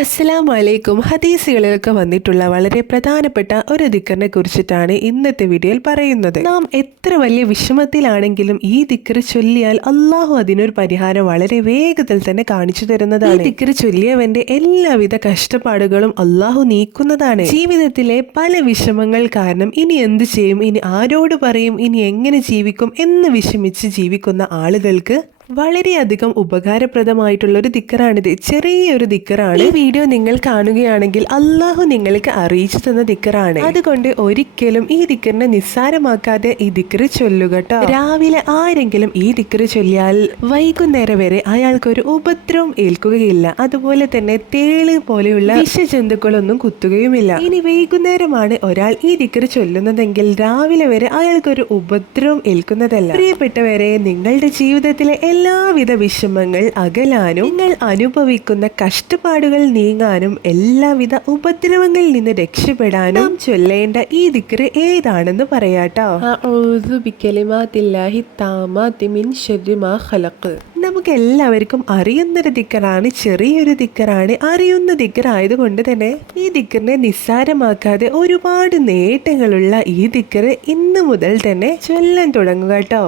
അസ്സലാം വലൈക്കും ഹദീസുകളിലൊക്കെ വന്നിട്ടുള്ള വളരെ പ്രധാനപ്പെട്ട ഒരു ദിക്കറിനെ കുറിച്ചിട്ടാണ് ഇന്നത്തെ വീഡിയോയിൽ പറയുന്നത്. നാം എത്ര വലിയ വിഷമത്തിലാണെങ്കിലും ഈ ദിക്കർ ചൊല്ലിയാൽ അള്ളാഹു അതിനൊരു പരിഹാരം വളരെ വേഗത്തിൽ തന്നെ കാണിച്ചു തരുന്നതാണ്. ഈ ദിക്കർ ചൊല്ലിയവന്റെ എല്ലാവിധ കഷ്ടപ്പാടുകളും അള്ളാഹു നീക്കുന്നതാണ്. ജീവിതത്തിലെ പല വിഷമങ്ങൾ കാരണം ഇനി എന്ത് ചെയ്യും? ഇനി ആരോട് പറയും? ഇനി എങ്ങനെ ജീവിക്കും? എന്ന് വിഷമിച്ച് ജീവിക്കുന്ന ആളുകൾക്ക് വളരെയധികം ഉപകാരപ്രദമായിട്ടുള്ള ഒരു ദിക്കറാണിത്. ചെറിയൊരു ദിക്കറാണ്. ഈ വീഡിയോ നിങ്ങൾ കാണുകയാണെങ്കിൽ അള്ളാഹു നിങ്ങൾക്ക് അറിയിച്ചു തന്ന ദിക്കറാണ്. അതുകൊണ്ട് ഒരിക്കലും ഈ ദിക്കറിനെ നിസ്സാരമാക്കാതെ ഈ ദിക്കറ് ചൊല്ലുക രാവിലെ ആരെങ്കിലും ഈ ദിക്കറ് ചൊല്ലിയാൽ വൈകുന്നേരം വരെ അയാൾക്ക് ഒരു ഉപദ്രവം ഏൽക്കുകയില്ല. അതുപോലെ തന്നെ തേൾ പോലെയുള്ള വിഷജന്തുക്കളൊന്നും കുത്തുകയുമില്ല. ഇനി വൈകുന്നേരമാണ് ഒരാൾ ഈ ദിക്കറ് ചൊല്ലുന്നതെങ്കിൽ രാവിലെ വരെ അയാൾക്ക് ഒരു ഉപദ്രവം ഏൽക്കുന്നതല്ല. പ്രിയപ്പെട്ടവരെ നിങ്ങളുടെ ജീവിതത്തിലെ എല്ലാവിധ വിഷമങ്ങൾ അകലാനും നിങ്ങൾ അനുഭവിക്കുന്ന കഷ്ടപ്പാടുകൾ നീങ്ങാനും എല്ലാവിധ ഉപദ്രവങ്ങളിൽ നിന്ന് രക്ഷപ്പെടാനും ചൊല്ലേണ്ട ഈ ദിക്റ് ഏതാണെന്ന് പറയാട്ടോ. നമുക്ക് എല്ലാവർക്കും അറിയുന്നൊരു ദിക്കറാണ് ചെറിയൊരു ദിക്കറാണ് അറിയുന്ന ദിക്കറായതുകൊണ്ട് തന്നെ ഈ ദിക്കറിനെ നിസ്സാരമാക്കാതെ ഒരുപാട് നേട്ടങ്ങളുള്ള ഈ ദിക്കറ് ഇന്ന് മുതൽ തന്നെ ചൊല്ലാൻ തുടങ്ങുക കേട്ടോ.